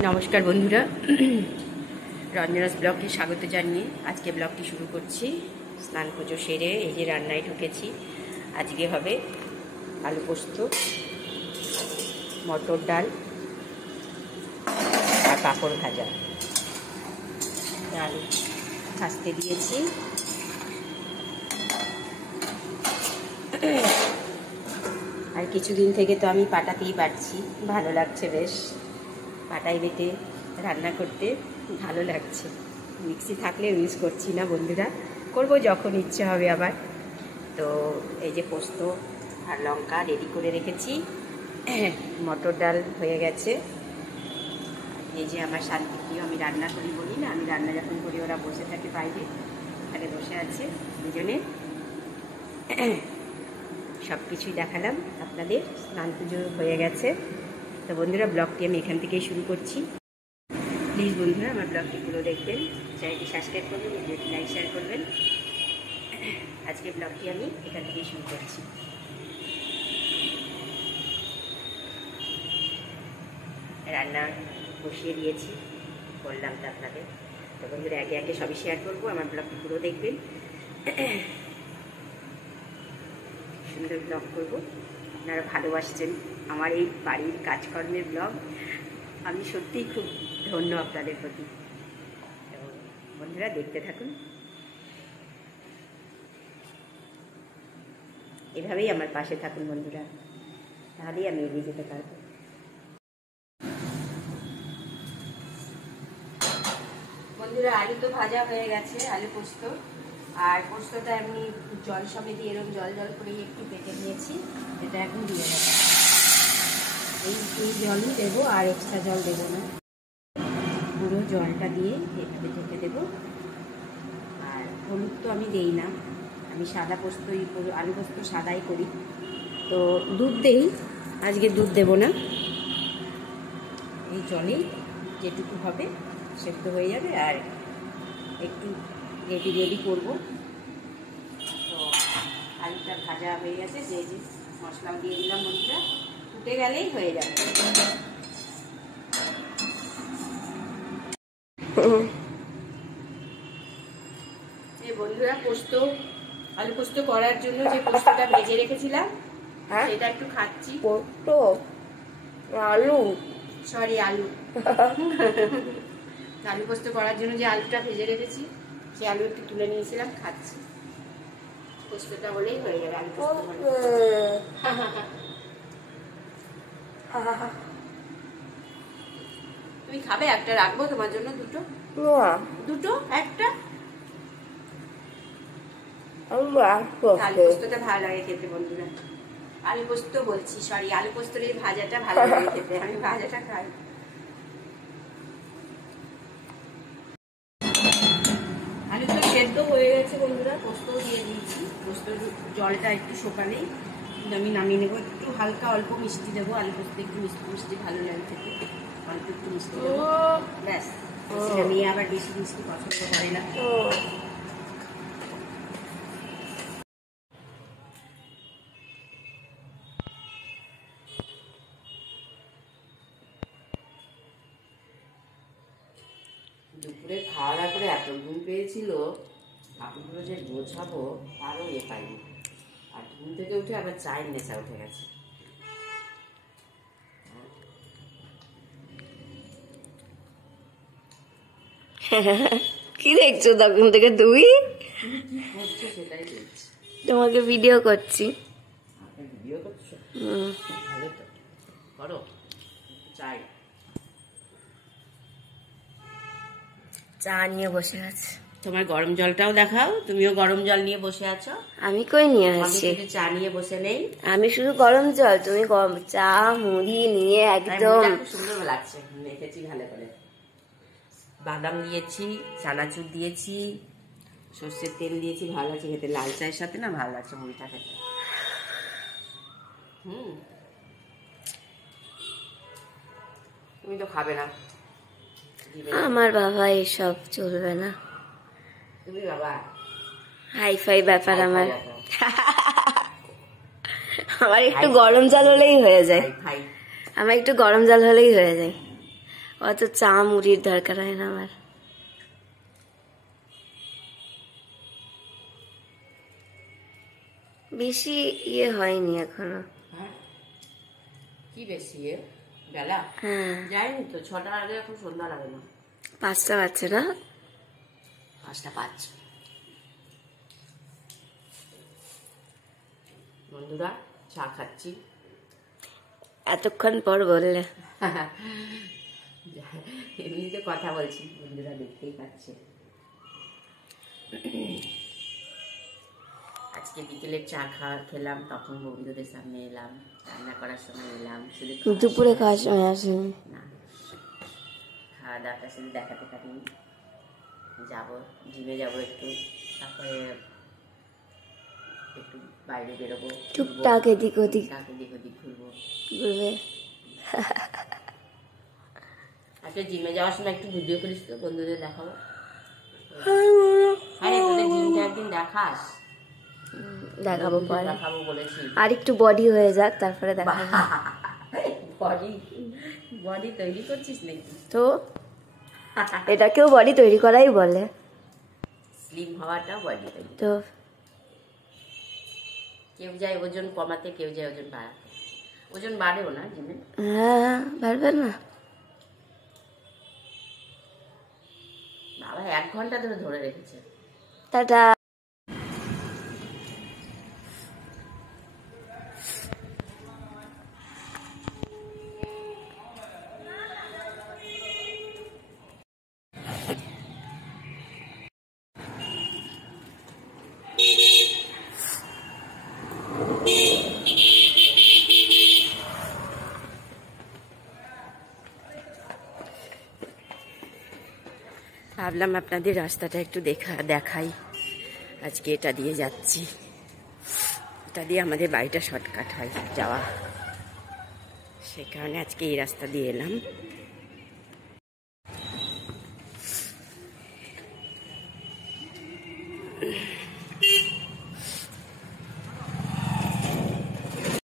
নমস্কার বন্ধুরা, রঞ্জনাস ব্লগে স্বাগত জানিয়ে আজকে ব্লগটি শুরু করছি। স্নান পুজো সেরে এই যে রান্নায় ঢুকেছি। আজকে হবে আলু পোস্ত, মটর ডাল আর পাঁপড় ভাজা। ডাল ভাজতে দিয়েছি। আর কিছুদিন থেকে তো আমি পাটাতেই বাটছি, ভালো লাগছে বেশ। পাটাই বেটে রান্না করতে ভালো লাগছে। মিক্সি থাকলে ইউজ করছি না বন্ধুরা, করব যখন ইচ্ছে হবে আবার। তো এই যে পোস্ত আর লঙ্কা রেডি করে রেখেছি। মটর ডাল হয়ে গেছে। এই যে আমার শান্তিপ্রিয়, আমি রান্না করি বলি না, আমি রান্না যখন করি ওরা বসে থাকে বাইরে, এখানে বসে আছে দুজনে। সব কিছুই দেখালাম আপনাদের। স্নান পুজো হয়ে গেছে। তো বন্ধুরা, ব্লগটি আমি এখান থেকেই শুরু করছি। প্লিজ বন্ধুরা আমার ব্লগটি পুরো দেখবেন, চ্যানেলটি সাবস্ক্রাইব করবেন, ভিডিওটি লাইক শেয়ার করবেন। আজকে ব্লগটি আমি এখান থেকেই শুরু করছি। রান্না বসিয়ে দিয়েছি, বললাম তো আপনাদের। তো বন্ধুরা, একে একে সবই শেয়ার করবো, আমার ব্লগটি পুরো দেখবেন। সুন্দর ব্লগ করবো, আপনারা ভালোবাসছেন আমার এই বাড়ির কাজকর্মের ব্লগ। আমি সত্যিই খুব ধন্য আপনাদের প্রতি। বন্ধুরা দেখতে থাকুন, এভাবেই আমার পাশে থাকুন বন্ধুরা, তাহলেই আমি এগিয়ে যেতে পারবো। বন্ধুরা, আলু তো ভাজা হয়ে গেছে, আলু পোস্ত। আর পোস্তটা এমনি জল সমেত দিয়ে এরকম জল জল করে একটু পেটে নিয়েছি। এটা এখন দিয়ে দেবো, এই জলই দেবো, আর এক্সট্রা জল দেবো না। পুরো জলটা দিয়ে এভাবে ঢেকে দেবো। আর হলুদ তো আমি দেই না, আমি সাদা পোস্তই, আলু পোস্ত সাদাই করি। তো দুধ দেই, আজকে দুধ দেবো না। এই জলেই যেটুকু হবে সেদ্ধ হয়ে যাবে। আর একটু রেডি করবো। তো আলুটা ভাজা হয়ে গেছে, যে মশলাও দিয়ে দিলাম বন্ধুরা, ফুটে গেলেই হয়ে যাবে। এই বন্ধুরা, পোস্ত আলু পোস্ত করার জন্য যে পোস্তটা ভেজে রেখেছিলাম সেটা একটু খাচ্ছি। পোস্ত আলু, সরি আলু আলু পোস্ত করার জন্য যে আলুটা ভেজে রেখেছি সেই আলু একটু তুলে নিয়েছিলাম, খাচ্ছি। পোস্তটা হলেই হয়ে যাবে আলু পোস্ত। তুমি খাবে? একটা রাখবো তোমার জন্য, দুটো দুটো একটা। আলু পোস্তটা ভালো লাগে খেতে বন্ধুরা। আলু পোস্ত বলছি, সরি, আলু পোস্তর এই ভাজাটা ভালো লাগে খেতে, আমি ভাজাটা খাই। আলু তো সেদ্ধ হয়ে গেছে বন্ধুরা, পোস্তও দিয়ে দিয়েছি। পোস্তর জলটা একটু শুকালেই আমি নামিয়ে নেবো। একটু হালকা অল্প মিষ্টি দেবো, আলু পোস্ত একটু মিষ্টি মিষ্টি ভালো লাগে খেতে, অল্প একটু মিষ্টি দেবো, ব্যাস। আমি আবার বেশি মিষ্টি পছন্দ করে না। দুপুরে খাওয়া দাওয়া করে এত ঘুম পেয়েছিল, কাপড়গুলো যে গোছাবো তারও পাইনি। আর ঘুম থেকে উঠে আবার চায়ের নেশা উঠে গেছে। কি দেখছো তখন থেকে তুমি? সেটাই দেখছি, তোমাকে ভিডিও করছি। ভিডিও করছো? ভালো তো, করো। চাই, চা নিয়ে বসে আছে। তোমার গরম জলটাও দেখাও, তুমিও গরম জল নিয়ে বসে আছো। আমি কই নিয়ে আসছি? চা নিয়ে বসে নেই, আমি শুধু গরম জল, তুমি চা মুড়ি নিয়ে একদম। খুব সুন্দর লাগছে, মেখেছি ভালো করে। বাদাম দিয়েছি, চানাচুর দিয়েছি, সর্ষের তেল দিয়েছি, ভালো লাগছে খেতে। লাল চায়ের সাথে না ভালো লাগছে মুড়িটা খেতে। তুমি তো খাবে না। আমার বাবা এসব চলবে না। তুমি বাবা হাই ফাই ব্যাপার আমার। আমার একটু গরম জল হলেই হয়ে যায়। আমার একটু গরম জল হলেই হয়ে যায়। অত চা মুড়ির দরকার হয় না আমার। বেশি ইয়ে হয়নি এখনো। হ্যাঁ কি বেশি বেলা? হ্যাঁ যায়নি তো, 6টার আগে এখন সন্ধ্যা লাগে না। 5টা বাজছে না? 5টা 5। বন্ধুরা চা খাচ্ছি। এতক্ষণ পর বললে। এমনিতে কথা বলছি, বন্ধুরা দেখতেই পাচ্ছে। আজকে বিকেলে চা খেলাম, তখন বন্ধুদের সামনে এলাম, রান্না করার সময় এলাম, শুধু দুপুরে খাওয়ার সময় আসেনি না, খাওয়া দাওয়াটা শুধু দেখাতে পারিনি। যাবো জিমে যাবো একটু, তারপরে একটু বাইরে বেরোবো, টুকটাক এদিক ওদিক ঘুরবো। ঘুরবে। আজকে জিমে যাওয়ার সময় একটু ভিডিও করিস তো, বন্ধুদের দেখাবো। আরে তোদের জিমটা একদিন দেখাস। দেখাবো পরে, দেখাবো বলেছি। আর একটু বডি হয়ে যাক তারপরে দেখাবো। বডি তৈরি করছিস নাকি? তো এটাকেও বডি তৈরি করাই বলে। স্লিম হওয়াটাও বডি তৈরি। তো কেউ যায় ওজন কমাতে, কেউ যায় ওজন বাড়াতে। ওজন বাড়েও না জিমে? হ্যাঁ পারবে না বাবা 1 ঘন্টা ধরে রেখেছে। টাটা। ভাবলাম আপনাদের রাস্তাটা একটু দেখাই। আজকে এটা দিয়ে যাচ্ছি, এটা দিয়ে আমাদের বাড়িটা শর্টকাট হয় যাওয়া, সে কারণে আজকে এই রাস্তা দিয়ে এলাম।